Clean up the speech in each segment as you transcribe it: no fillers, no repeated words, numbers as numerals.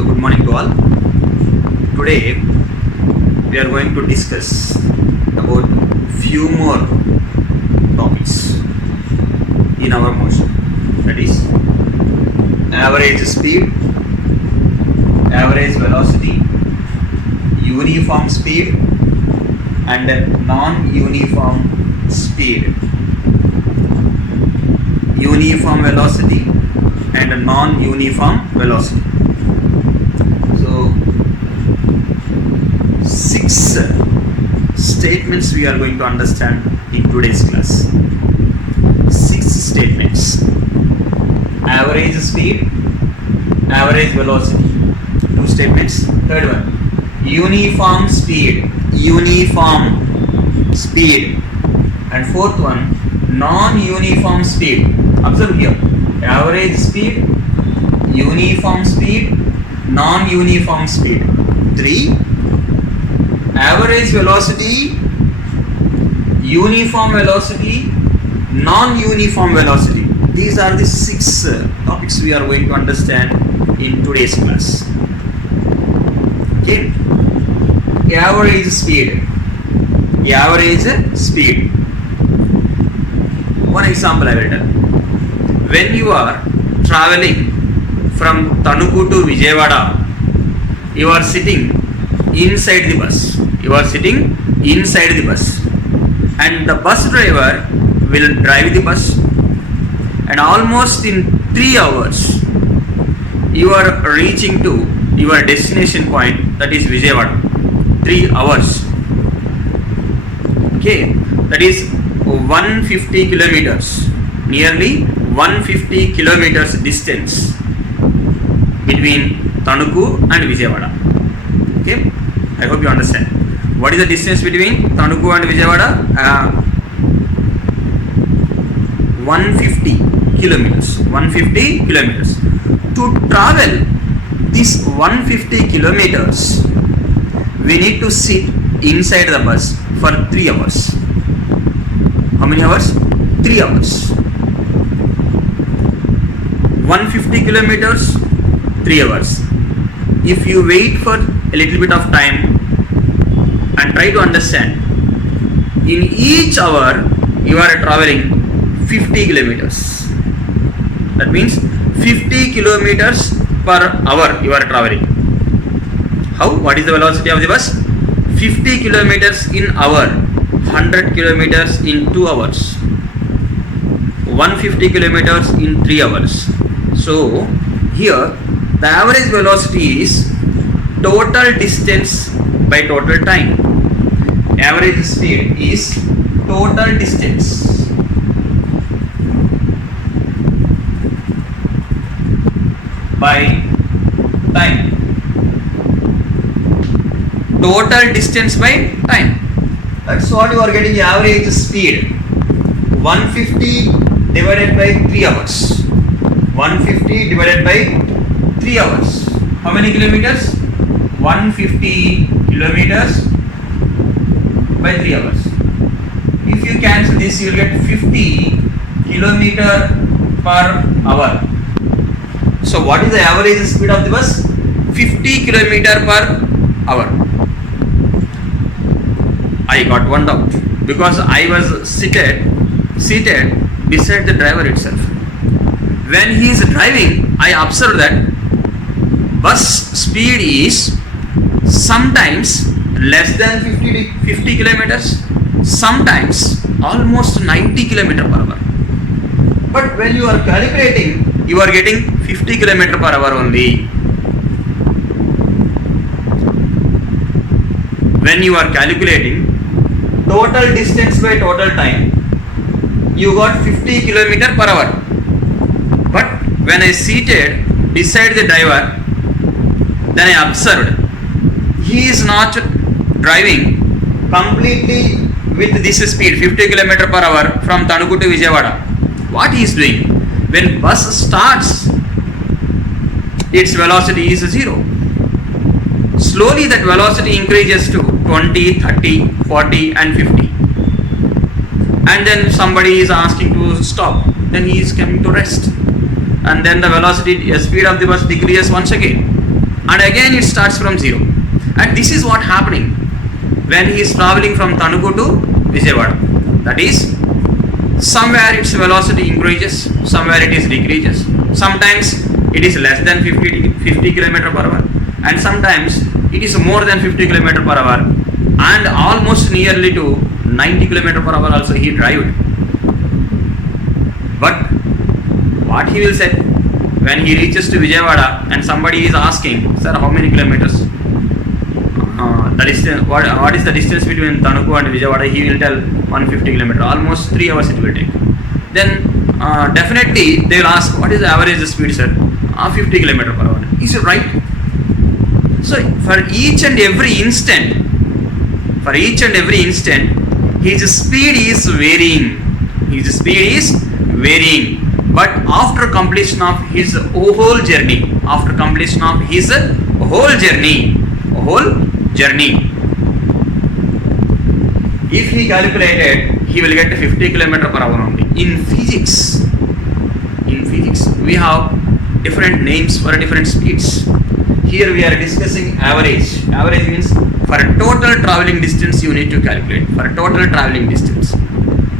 So good morning to all. Today we are going to discuss about few more topics in our motion. That is average speed, average velocity, uniform speed and non-uniform speed. Uniform velocity and non-uniform velocity. So 6 statements we are going to understand in today's class. 6 statements: average speed, average velocity, 2 statements. Third one, uniform speed, and fourth one, non-uniform speed. Observe here, average speed, uniform speed, non-uniform speed. 3, average velocity, uniform velocity, non-uniform velocity. These are the 6 topics we are going to understand in today's class. Okay, average speed. One example I will tell. When you are traveling from Tanuku to Vijayawada, you are sitting inside the bus. And the bus driver will drive the bus, and almost in 3 hours you are reaching to your destination point, that is Vijayawada. 3 hours. Okay, that is 150 kilometers, nearly 150 kilometers distance between Tanuku and Vijayawada. Okay, I hope you understand. What is the distance between Tanuku and Vijayawada? 150 kilometers. To travel this 150 kilometers, we need to sit inside the bus for 3 hours. How many hours? 3 hours. 150 kilometers, 3 hours. If you wait for a little bit of time and try to understand, in each hour you are traveling 50 kilometers. That means 50 kilometers per hour you are traveling. How? What is the velocity of the bus? 50 kilometers in hour, 100 kilometers in 2 hours, 150 kilometers in 3 hours. So here the average velocity is total distance by total time. Average speed is total distance by time. Total distance by time. That's what you are getting, average speed. 150 divided by 3 hours. 150 divided by 3 hours. How many kilometers? 150 kilometers by 3 hours. If you cancel this, you will get 50 kilometer per hour. So what is the average speed of the bus? 50 kilometer per hour. I got one doubt because I was seated beside the driver itself. When he is driving, I observed that bus speed is sometimes less than 50 kilometers, sometimes almost 90 kilometer per hour. But when you are calculating, you are getting 50 kilometer per hour only. When you are calculating total distance by total time, you got 50 kilometer per hour. But when I seated beside the driver, then I observed he is not driving completely with this speed 50 km per hour from Tanuku to Vijayawada. What he is doing? When bus starts, its velocity is 0. Slowly that velocity increases to 20, 30, 40 and 50. And then somebody is asking to stop. Then he is coming to rest. And then the velocity, speed of the bus decreases once again. and again it starts from 0. And this is what happening when he is traveling from Tanuku to Vijayawada. That is, somewhere its velocity increases, somewhere it is decreases. Sometimes it is less than 50 km per hour, and sometimes it is more than 50 km per hour, and almost nearly to 90 km per hour also he drive. But what he will say when he reaches to Vijayawada and somebody is asking, sir, how many kilometers? The distance, what is the distance between Tanuku and Vijayawada? He will tell 150 km, almost 3 hours it will take. Then definitely they will ask, what is the average speed, sir? 50 km per hour. Is it right? So for each and every instant, his speed is varying. But after completion of his whole journey, if he calculated, he will get 50 km per hour only. In physics, we have different names for different speeds. Here we are discussing average. Average means for a total traveling distance you need to calculate. For a total traveling distance.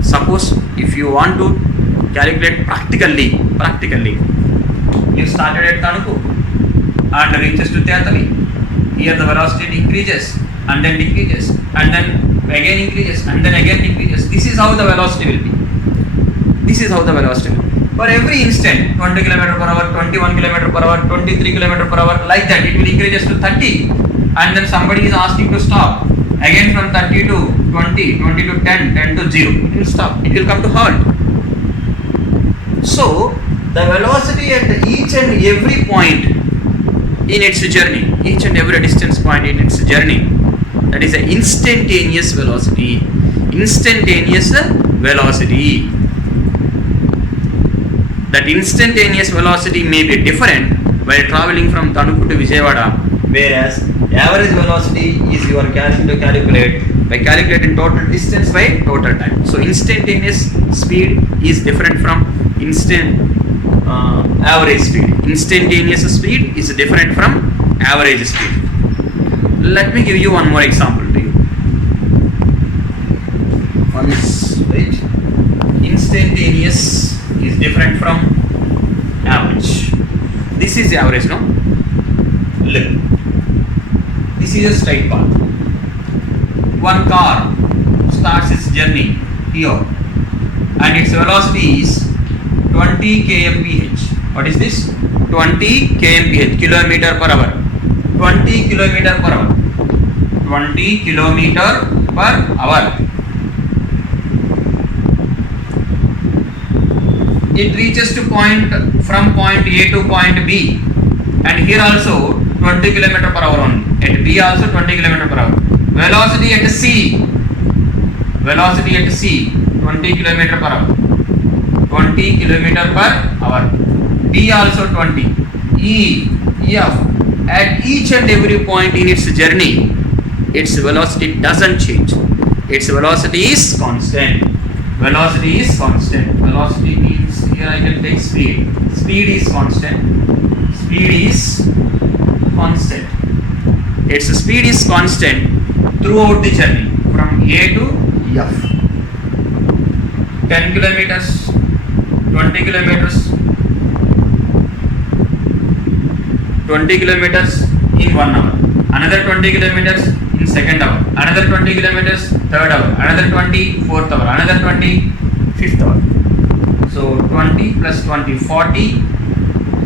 Suppose if you want to calculate practically, you started at Tanuku and reaches to Teatali. Here the velocity increases and then decreases and then again increases and then again decreases. This is how the velocity will be. For every instant, 20 km per hour, 21 km per hour, 23 km per hour, like that, it will increases to 30. And then somebody is asking to stop. Again from 30 to 20, 20 to 10, 10 to 0. It will stop. It will come to halt. So, the velocity at each and every point in its journey, each and every distance point in its journey, that is an instantaneous velocity. That instantaneous velocity may be different while traveling from Tanuku to Vijayawada, whereas average velocity is you are going to calculate by calculating total distance by total time. So instantaneous speed is different from average speed. Instantaneous speed is different from average speed. Let me give you one more example to you. Instantaneous is different from average. This is the average, no? Look. This is a straight path. One car starts its journey here and its velocity is 20 kmph. What is this? 20 kmph, kilometer per hour. 20 kilometer per hour. 20 kilometer per hour. It reaches to from point A to point B, and here also 20 km per hour only. At B also 20 km per hour. Velocity at C 20 km per hour. 20 km per hour. D also 20. E, F, at each and every point in its journey, its velocity doesn't change. Its velocity is constant. Velocity means here I can take speed. Speed is constant. Its speed is constant throughout the journey from A to F. 10 kilometers, 20 kilometers, 20 kilometers in 1 hour. Another 20 kilometers in second hour. Another 20 kilometers third hour. Another 20 fourth hour. Another 20 fifth hour. So 20 plus 20, 40,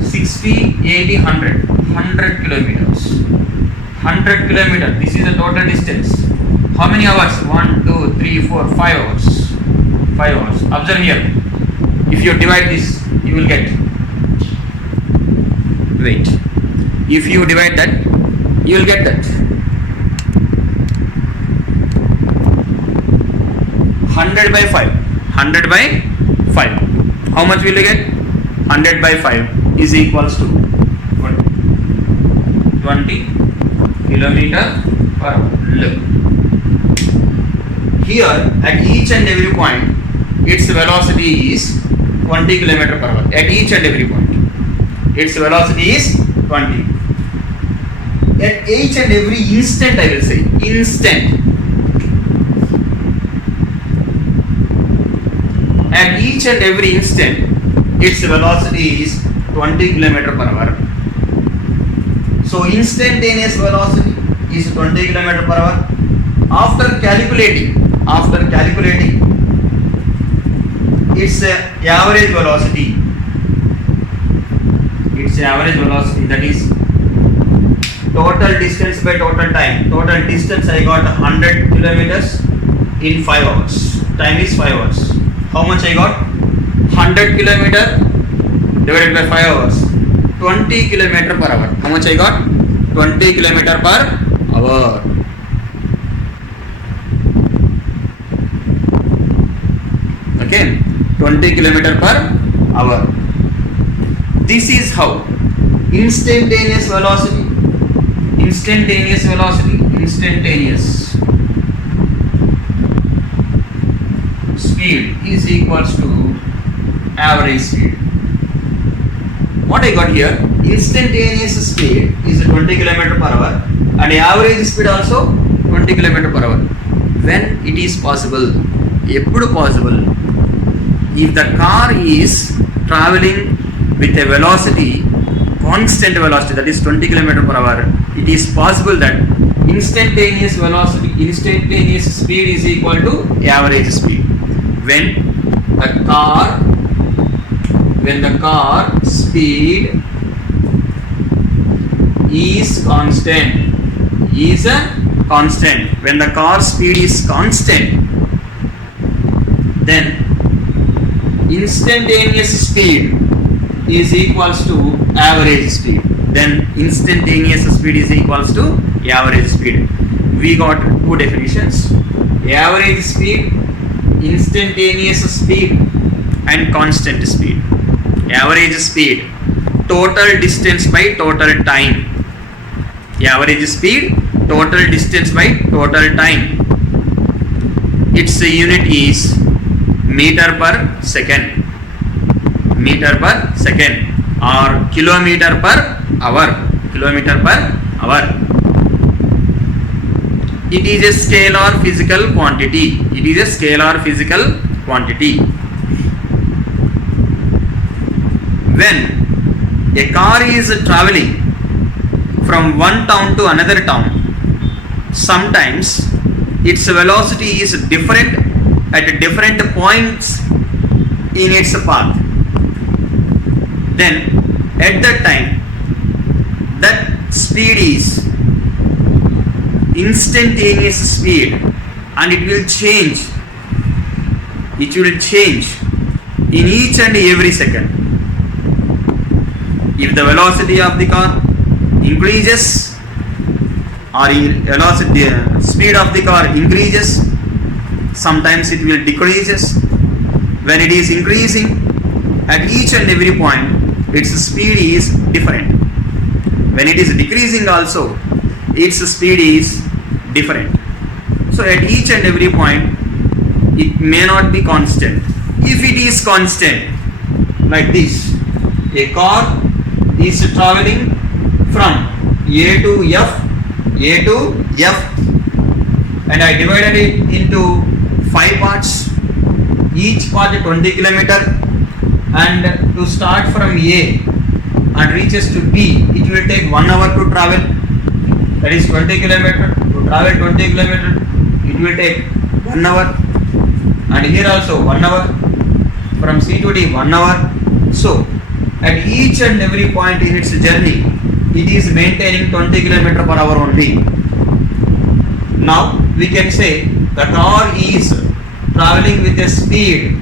60, 80, 100. 100 kilometers. 100 kilometers. This is the total distance. How many hours? 1, 2, 3, 4, 5 hours. 5 hours. Observe here. If you divide this, you will get. Wait. If you divide that, you will get that. 100 by 5. 100 by 5. How much will you get? 100 by 5 is equals to 20 kilometer per hour. Look. Here at each and every point, its velocity is 20 kilometer per hour. At each and every point, its velocity is 20. at each and every instant, I will say, instant. At each and every instant, its velocity is 20 km per hour. So instantaneous velocity is 20 km per hour. After calculating its average velocity, that is total distance by total time. Total distance I got 100 kilometers in 5 hours. Time is 5 hours. How much I got? 100 kilometer divided by 5 hours. 20 kilometer per hour. How much I got? 20 kilometer per hour. Okay, 20 kilometer per hour. This is how instantaneous speed is equals to average speed. What I got here, instantaneous speed is 20 km per hour and average speed also 20 km per hour. When it is possible? Eppudu possible? If the car is traveling with a velocity, constant velocity, that is 20 km per hour, it is possible that instantaneous speed is equal to average speed. When the car speed is constant, when the car speed is constant, then instantaneous speed is equals to average speed. We got two definitions: average speed, instantaneous speed, and constant speed. Average speed, total distance by total time. Average speed, total distance by total time. Its unit is meter per second or kilometer per hour. It is a scalar physical quantity. When a car is traveling from one town to another town, sometimes its velocity is different at different points in its path. Then at that time, that speed is instantaneous speed and it will change in each and every second. If the velocity of the car increases or speed of the car increases, sometimes it will decreases. When it is increasing, at each and every point its speed is different. When it is decreasing also, its speed is different. So at each and every point it may not be constant. If it is constant, like this, a car is traveling from A to F, and I divided it into 5 parts, each part 20 km, and to start from A and reaches to B, it will take 1 hour to travel, that is 20 km. To travel 20 km, it will take 1 hour, and here also 1 hour, from C to D 1 hour. So at each and every point in its journey, it is maintaining 20 km per hour only. Now we can say the car is traveling with a speed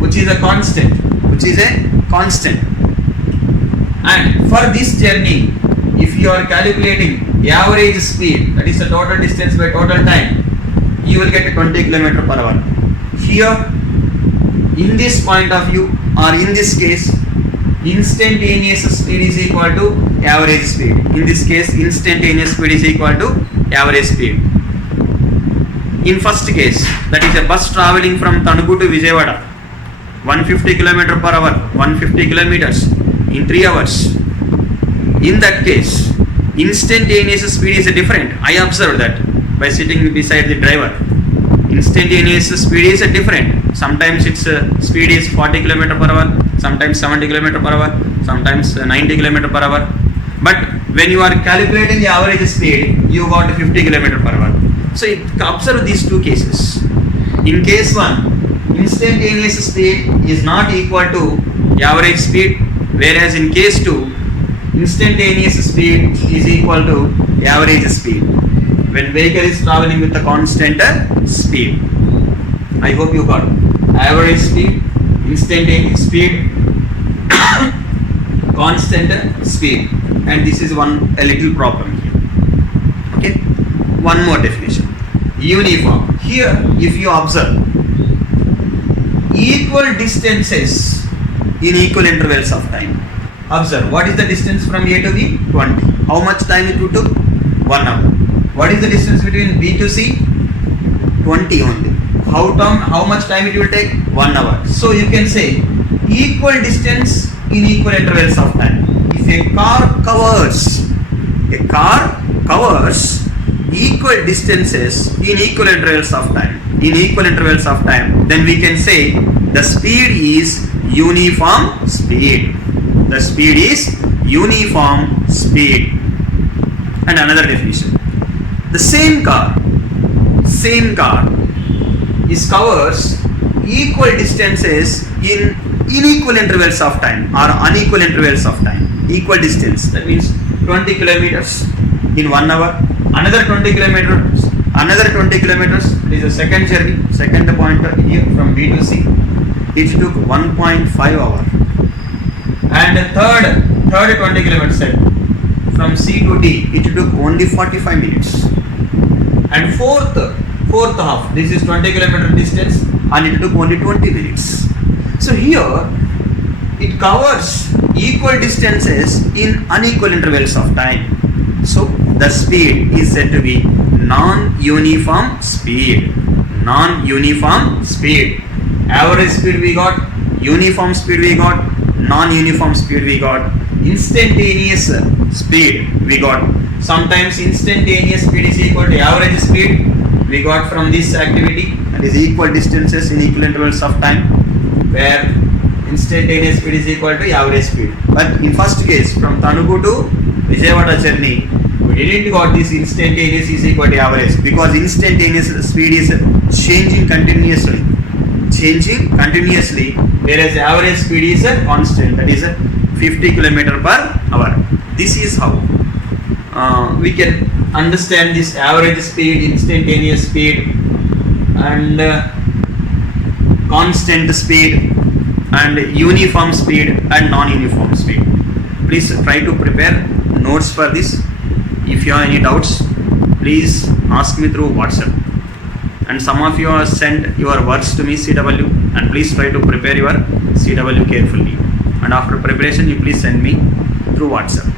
which is a constant. And for this journey, if you are calculating average speed, that is the total distance by total time, you will get 20 km per hour. Here, in this point of view, or in this case, instantaneous speed is equal to average speed. In this case, instantaneous speed is equal to average speed. In first case, that is a bus traveling from Tanugu to Vijayawada, 150 km per hour, 150 kilometers in 3 hours. In that case, instantaneous speed is different. I observed that by sitting beside the driver. Instantaneous speed is different. Sometimes its speed is 40 km per hour, sometimes 70 km per hour, sometimes 90 km per hour. But when you are calculating the average speed, you got 50 km per hour. So observe these two cases. In case 1, instantaneous speed is not equal to average speed, whereas in case 2, instantaneous speed is equal to average speed when vehicle is traveling with a constant speed. I hope you got average speed, instantaneous speed, constant speed, and this is a little problem here. Okay, one more definition. Uniform. Here, if you observe, equal distances in equal intervals of time. Observe, what is the distance from A to B? 20. How much time it took? 1 hour. What is the distance between B to C? 20 only. How much time it will take? 1 hour. So you can say equal distance in equal intervals of time. If a car covers equal distances in equal intervals of time, then we can say the speed is uniform speed. The speed is uniform speed. And another definition. The same car is covers equal distances in unequal intervals of time or unequal intervals of time. Equal distance, that means 20 kilometers in 1 hour, another 20 kilometers, it is a second journey, second pointer here from B to C, it took 1.5 hour, and third 20 kilometers from C to D, it took only 45 minutes, and fourth half, this is 20 kilometer distance and it took only 20 minutes. So here it covers equal distances in unequal intervals of time. So the speed is said to be non-uniform speed. Average speed we got, uniform speed we got, non-uniform speed we got, instantaneous speed we got. Sometimes instantaneous speed is equal to average speed we got from this activity, and is equal distances in equal intervals of time, where instantaneous speed is equal to average speed. But in first case, from Tanugu to Vijayawada journey, we didn't got this instantaneous is equal to average, because instantaneous speed is changing continuously, whereas average speed is a constant, that is 50 km per hour. This is how we can understand this average speed, instantaneous speed, and constant speed, and uniform speed and non-uniform speed. Please try to prepare notes for this. If you have any doubts, please ask me through WhatsApp. And some of you have sent your works to me, CW, and please try to prepare your CW carefully. And after preparation, you please send me through WhatsApp.